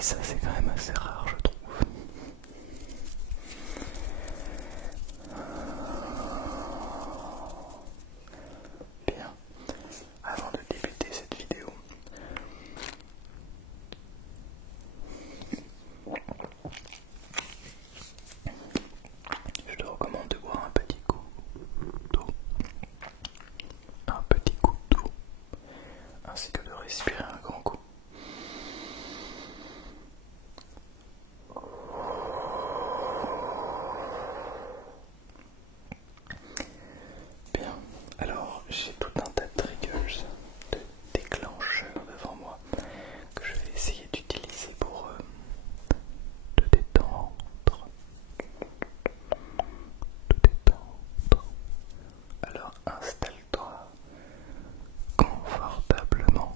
Et ça, c'est quand même assez rare, je trouve. Bien, avant de débuter cette vidéo, je te recommande de boire un petit coup d'eau, ainsi que de respirer un grand coup. Bien, alors j'ai tout un tas de triggers, de déclencheurs devant moi que je vais essayer d'utiliser pour te détendre, te détendre. Alors installe-toi confortablement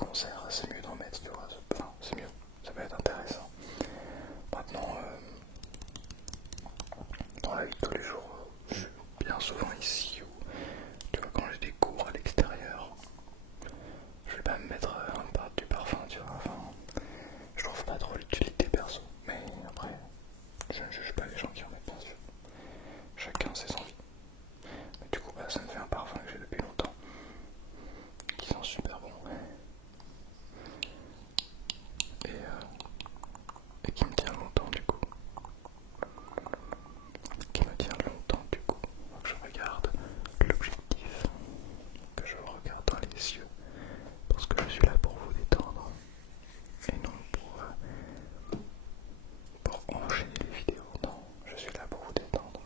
concerts, c'est mieux d'en mettre, tu vois. Enfin, c'est mieux, ça peut être intéressant. Maintenant, dans la vie de tous les jours, je suis bien souvent ici, ou tu vois, quand j'ai des cours à l'extérieur, je vais pas me mettre du parfum, tu vois. Enfin, je trouve pas trop l'utilité perso, mais après, je ne juge pas les gens qui en mettent, bien sûr. Chacun ses envies. Mais du coup, bah, ça me fait un parfum que j'ai depuis longtemps, qui sent super bon. Et qui me tient longtemps du coup. Qui me tient longtemps du coup. Donc je regarde l'objectif, que je regarde dans les yeux, parce que je suis là pour vous détendre et non pour enchaîner les vidéos. Non, je suis là pour vous détendre.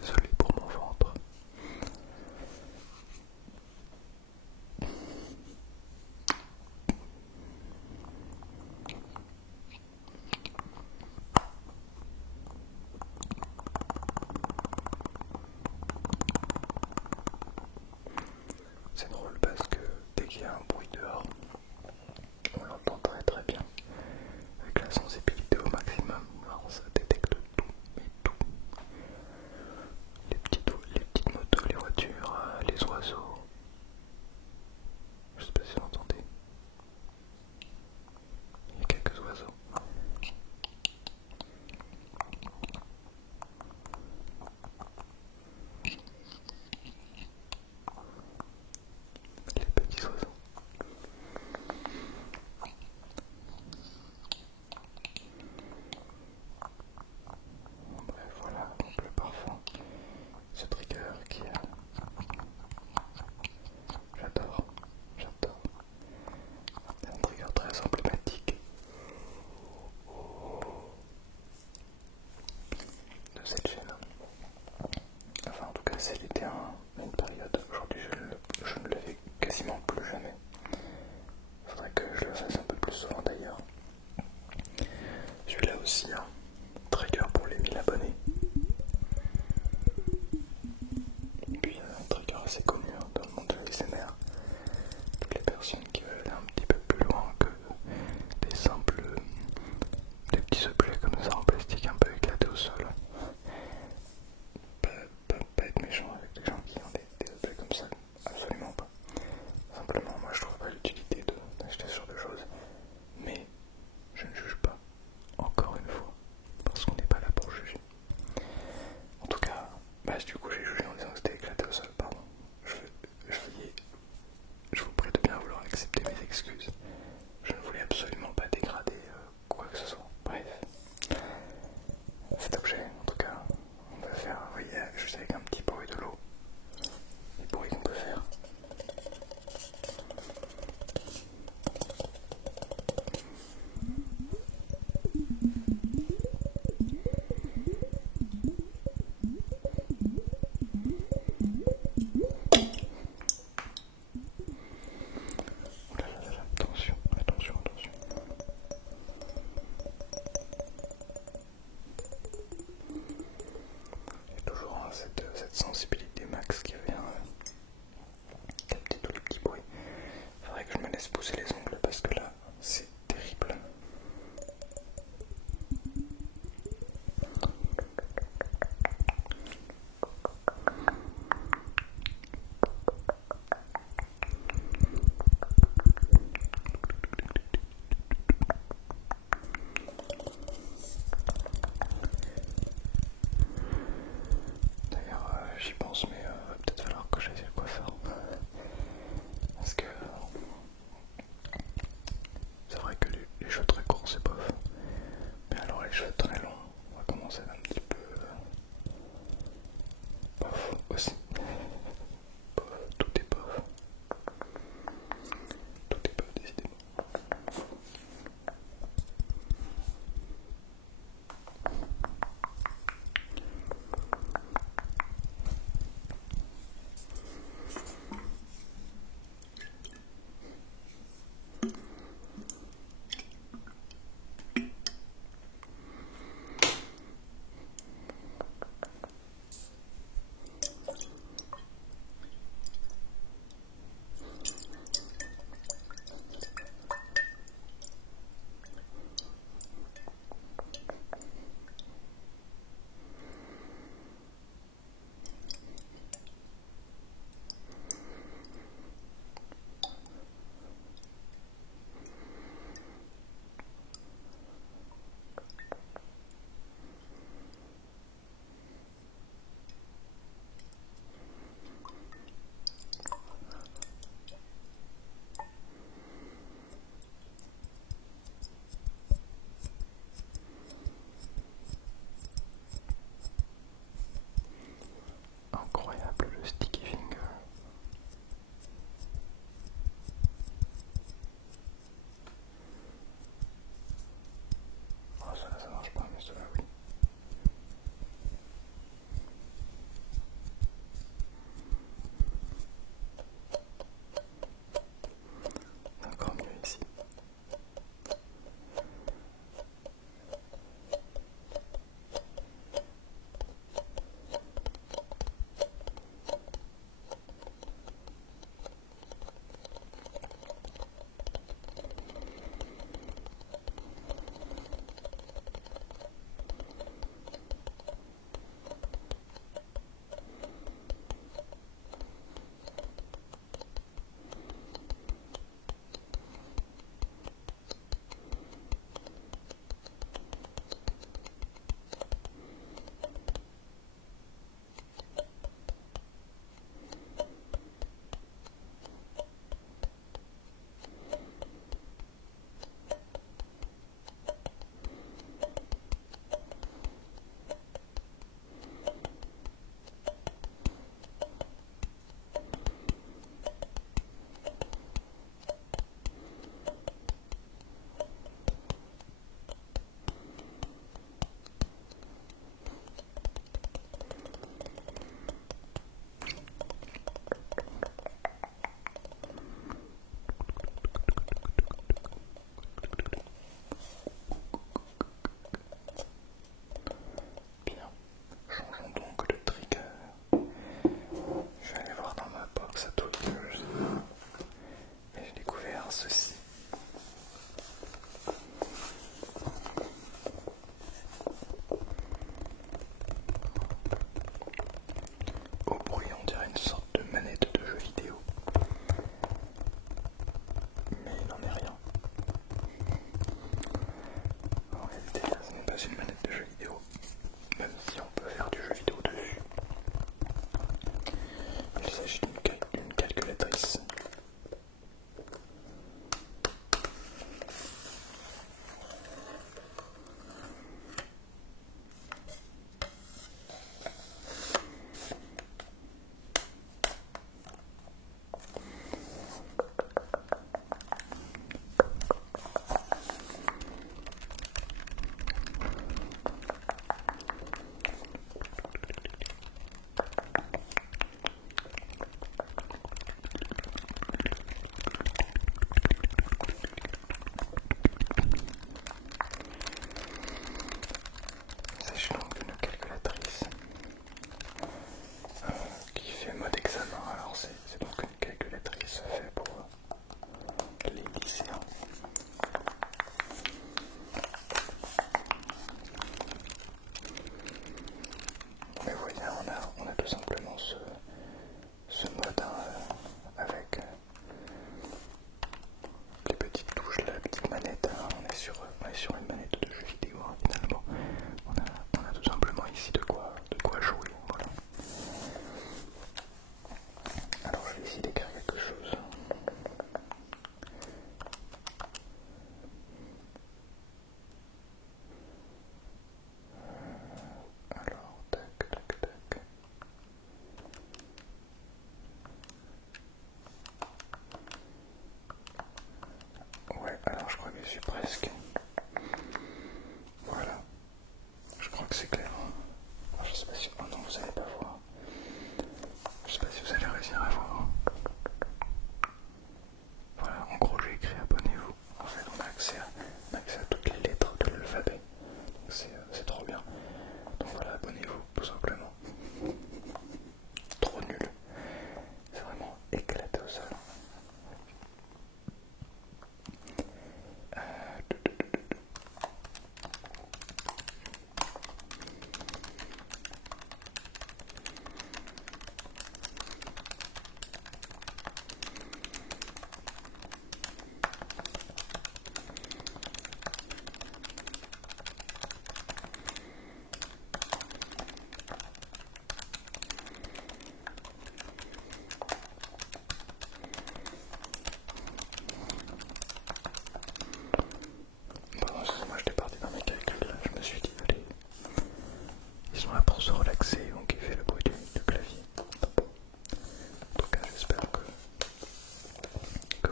Désolé pour mon ventre. C'est drôle parce que dès qu'il y a un bruit dehors, on l'entend très très bien. Avec la sensibilité au maximum, alors ça détecte tout, mais tout. Les petites motos, les voitures, les oiseaux. Je sais pas si vous entendez. Il y a quelques oiseaux.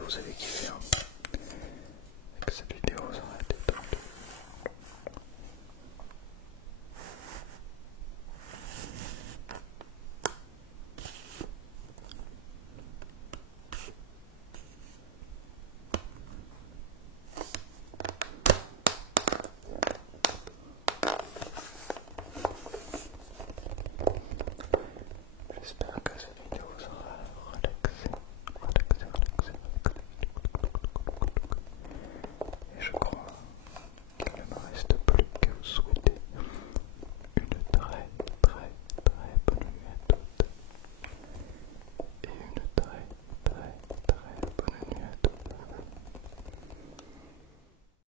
vous avez kiffé.